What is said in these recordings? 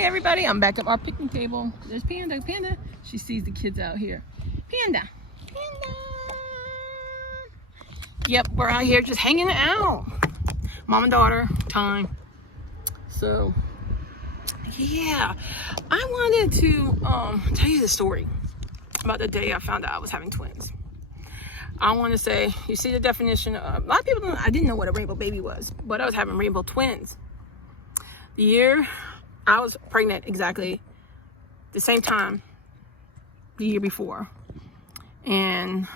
Hey everybody, I'm back at our picnic table. There's Panda. Panda, she sees the kids out here. Panda. Yep, we're out here just hanging out. Mom and daughter time. So, yeah. I wanted to tell you the story about the day I found out I was having twins. I want to say, you see the definition of, a lot of people I didn't know what a rainbow baby was, but I was having rainbow twins. The year I was pregnant, exactly the same time the year before, and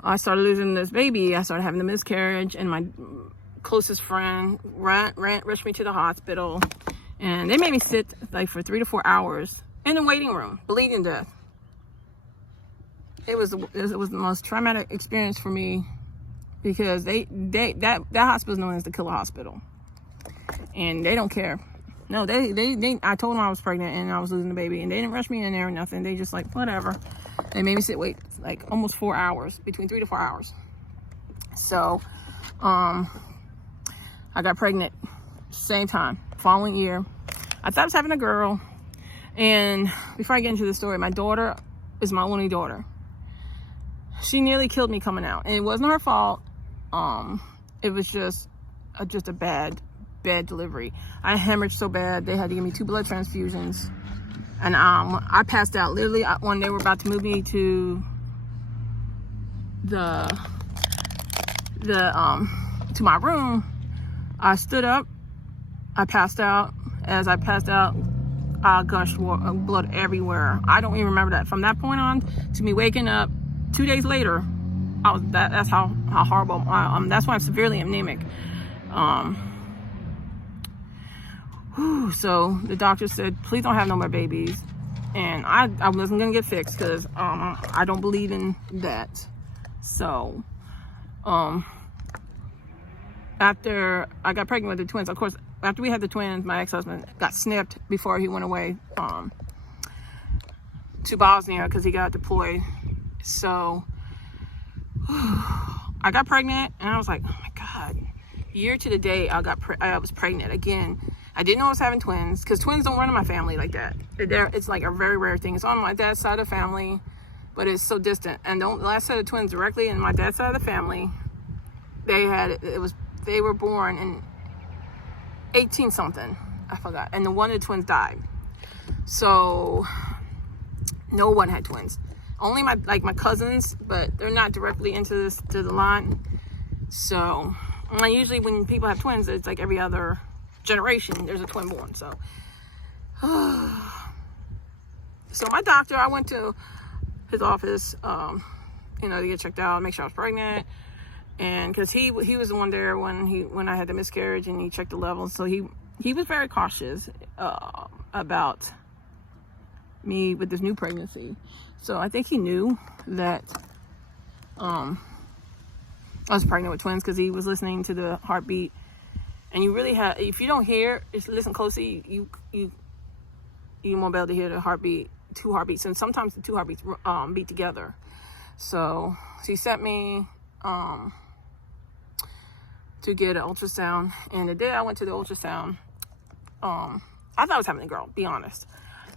I started losing this baby. I started having the miscarriage, and my closest friend rushed me to the hospital, and they made me sit like for 3 to 4 hours in the waiting room, bleeding to death. It was the most traumatic experience for me, because that hospital is known as the killer hospital, and they don't care. No, I told them I was pregnant and I was losing the baby, and they didn't rush me in there or nothing. They just like, whatever. They made me wait like almost 4 hours, between 3 to 4 hours. So, I got pregnant same time, following year. I thought I was having a girl. And before I get into the story, my daughter is my only daughter. She nearly killed me coming out, and it wasn't her fault. It was just a bad delivery. I hemorrhaged so bad they had to give me 2 blood transfusions, and I passed out literally when they were about to move me to to my room. I stood up, I passed out. As I passed out, I gushed blood everywhere. I don't even remember that. From that point on to me waking up 2 days later, that's how horrible. That's why I'm severely anemic. So the doctor said, please don't have no more babies. And I wasn't gonna get fixed, because I don't believe in that. So after I got pregnant with the twins, of course, after we had the twins, my ex-husband got snipped before he went away to Bosnia, because he got deployed. So I got pregnant, and I was like, oh my God. Year to the day I was pregnant again. I didn't know I was having twins, because twins don't run in my family like that. It's like a very rare thing. It's on my dad's side of the family, but it's so distant. And the last set of twins directly in my dad's side of the family, they were born in 18 something, I forgot, and one of the twins died. So no one had twins. Only my cousins, but they're not directly into the line. So usually when people have twins, it's like every other generation there's a twin born. So so my doctor, I went to his office to get checked out, make sure I was pregnant, and because he was the one there when I had the miscarriage, and he checked the levels. So he was very cautious about me with this new pregnancy. So I think he knew that I was pregnant with twins, because he was listening to the heartbeat. And you really have, if you don't hear, just listen closely, you won't be able to hear the heartbeat, 2 heartbeats. And sometimes the 2 heartbeats beat together. So she sent me to get an ultrasound. And the day I went to the ultrasound, I thought I was having a girl, be honest.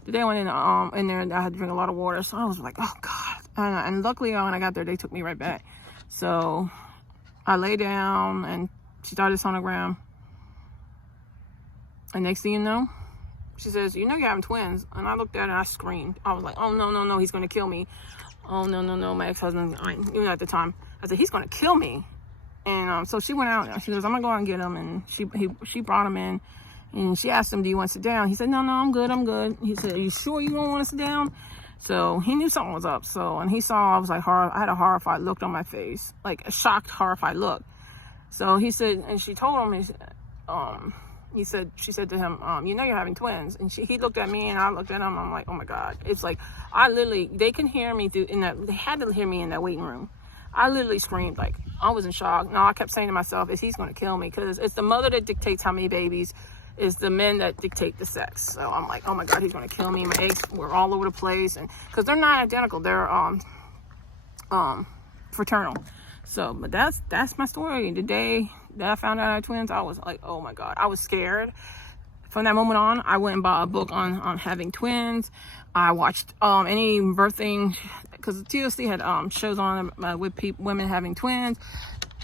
The day I went in there, I had to drink a lot of water. So I was like, oh God. And luckily when I got there, they took me right back. So I lay down, and she started sonogram. And next thing you know, she says, you know you're having twins. And I looked at her and I screamed. I was like, oh, no, he's going to kill me. Oh, no, my ex-husband, even at the time, I said, he's going to kill me. And so she went out, and she goes, I'm going to go out and get him. And she brought him in, and she asked him, do you want to sit down? He said, no, I'm good. He said, are you sure you don't want to sit down? So he knew something was up. So, and he saw, I had a horrified look on my face, like a shocked, horrified look. So he said, and she told him, she said to him, you know you're having twins. And he looked at me, and I looked at him. I'm like, oh my God. It's like, they can hear me they had to hear me in that waiting room. I literally screamed, like, I was in shock. No, I kept saying to myself, he's going to kill me, because it's the mother that dictates how many babies. It's the men that dictate the sex. So I'm like, oh my God, he's going to kill me. My eggs were all over the place. And because they're not identical, they're fraternal. So, but that's my story. The day that I found out I had twins, I was like, oh my God, I was scared. from that moment on, I went and bought a book on having twins. I watched any birthing, because TLC had shows on with women having twins.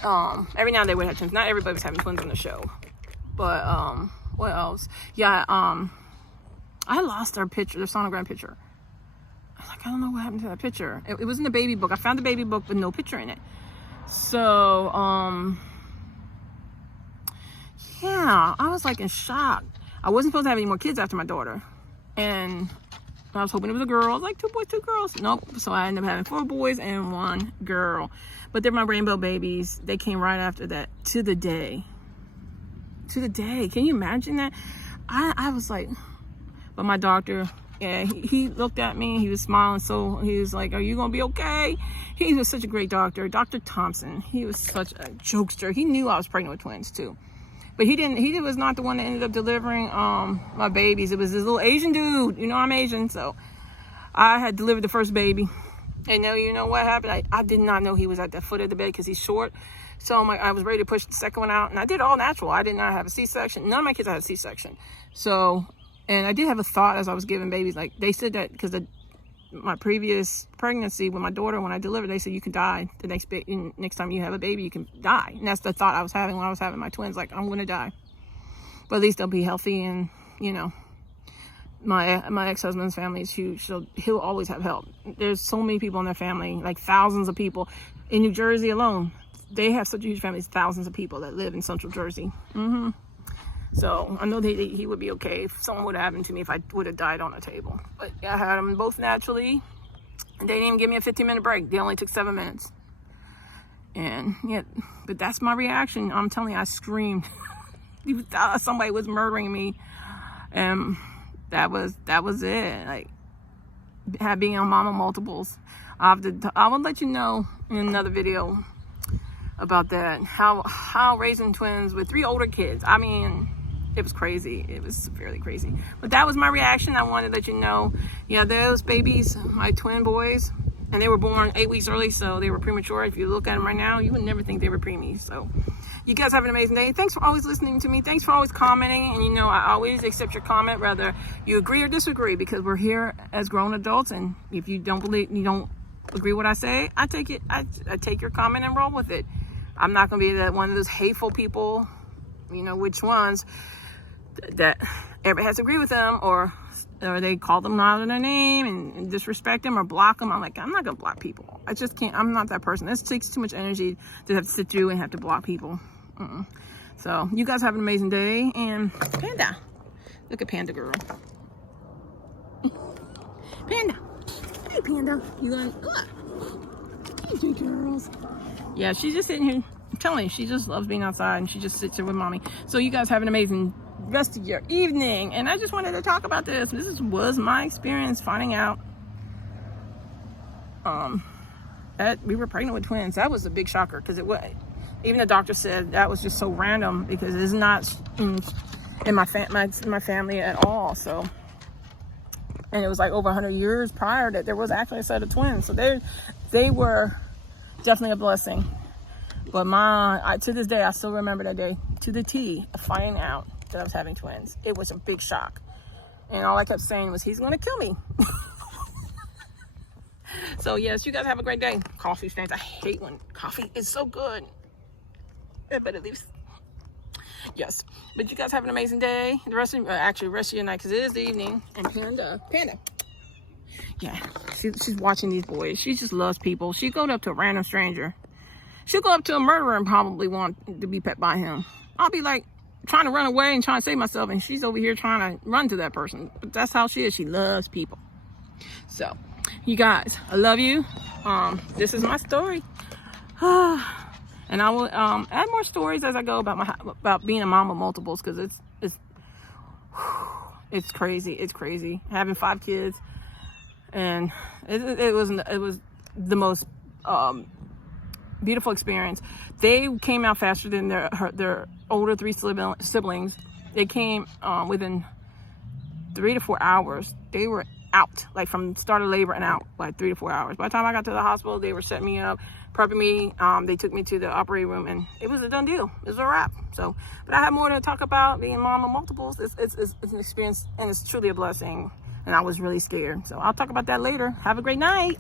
Every now and then they would have twins. Not everybody was having twins on the show. But what else? Yeah, I lost their picture, their sonogram picture. I was like, I don't know what happened to that picture. It was in the baby book. I found the baby book with no picture in it. So, yeah, I was like in shock. I wasn't supposed to have any more kids after my daughter. And I was hoping it was a girl. I was like, 2 boys, 2 girls. Nope. So I ended up having 4 boys and 1 girl. But they're my rainbow babies. They came right after that, to the day. To the day. Can you imagine that? I was like, but my doctor, yeah, he looked at me. He was smiling. So he was like, are you going to be okay? He was such a great doctor. Dr. Thompson. He was such a jokester. He knew I was pregnant with twins too. But he was not the one that ended up delivering my babies. It was this little Asian dude. You know I'm Asian, so I had delivered the first baby. And now you know what happened? I did not know he was at the foot of the bed because he's short. So I was ready to push the second one out. And I did all natural. I did not have a C-section. None of my kids had a C-section. So, and I did have a thought as I was giving babies. Like, they said that because my previous pregnancy with my daughter, when I delivered, they said you can die. The next time you have a baby, you can die. And that's the thought I was having when I was having my twins. Like, I'm going to die. But at least they'll be healthy. And, you know, my ex-husband's family is huge, so he'll always have help. There's so many people in their family, like thousands of people. In New Jersey alone, they have such a huge family, thousands of people that live in Central Jersey. So I know he would be okay if something would have happened to me if I would have died on a table. But I had them both naturally. They didn't even give me a 15-minute break. They only took 7 minutes. And yeah, but that's my reaction. I'm telling you, I screamed. Somebody was murdering me. And that was it. Like, being on Mama Multiples. I will let you know in another video about that. How raising twins with 3 older kids. I mean, it was crazy. It was severely crazy. But that was my reaction. I wanted to let you know. Yeah, those babies, my twin boys, and they were born 8 weeks early, so they were premature. If you look at them right now, you would never think they were preemies. So you guys have an amazing day. Thanks for always listening to me. Thanks for always commenting. And you know, I always accept your comment, whether you agree or disagree, because we're here as grown adults. And if you don't agree what I say, I take it. I take your comment and roll with it. I'm not going to be that one of those hateful people, you know, which ones that everybody has to agree with them, or they call them out of their name and disrespect them or block them. I'm like, I'm not going to block people. I just can't. I'm not that person. This takes too much energy to have to sit through and have to block people. So you guys have an amazing day. And Panda, look at Panda girl. Panda, hey Panda, you going? Hey, 2 girls. Yeah, she's just sitting here. I'm telling you, she just loves being outside, and she just sits here with mommy. So you guys have an amazing rest of your evening. And I just wanted to talk about this. This was my experience finding out that we were pregnant with twins. That was a big shocker, because even the doctor said that was just so random, because it is not in my family at all. So, and it was like over 100 years prior that there was actually a set of twins. So they were definitely a blessing. But to this day, I still remember that day to the T of finding out that I was having twins. It was a big shock. And all I kept saying was, he's going to kill me. So yes, you guys have a great day. Coffee stains. I hate when coffee is so good. But at least, yes. But you guys have an amazing day. The rest of your night, because it is the evening. And Panda. Yeah, she's watching these boys. She just loves people. She'd go up to a random stranger. She'll go up to a murderer and probably want to be pet by him. I'll be like trying to run away and trying to save myself, and she's over here trying to run to that person. But that's how she is. She loves people. So, you guys, I love you. This is my story. And I will add more stories as I go about being a mom of multiples, because it's crazy. It's crazy having 5 kids. And it was the most beautiful experience. They came out faster than their older 3 siblings. They came within 3 to 4 hours. They were out, like from start of labor and out, like 3 to 4 hours. By the time I got to the hospital, they were setting me up, prepping me. They took me to the operating room, and it was a done deal. It was a wrap. So, but I have more to talk about being mom of multiples. It's an experience, and it's truly a blessing. And I was really scared. So I'll talk about that later. Have a great night.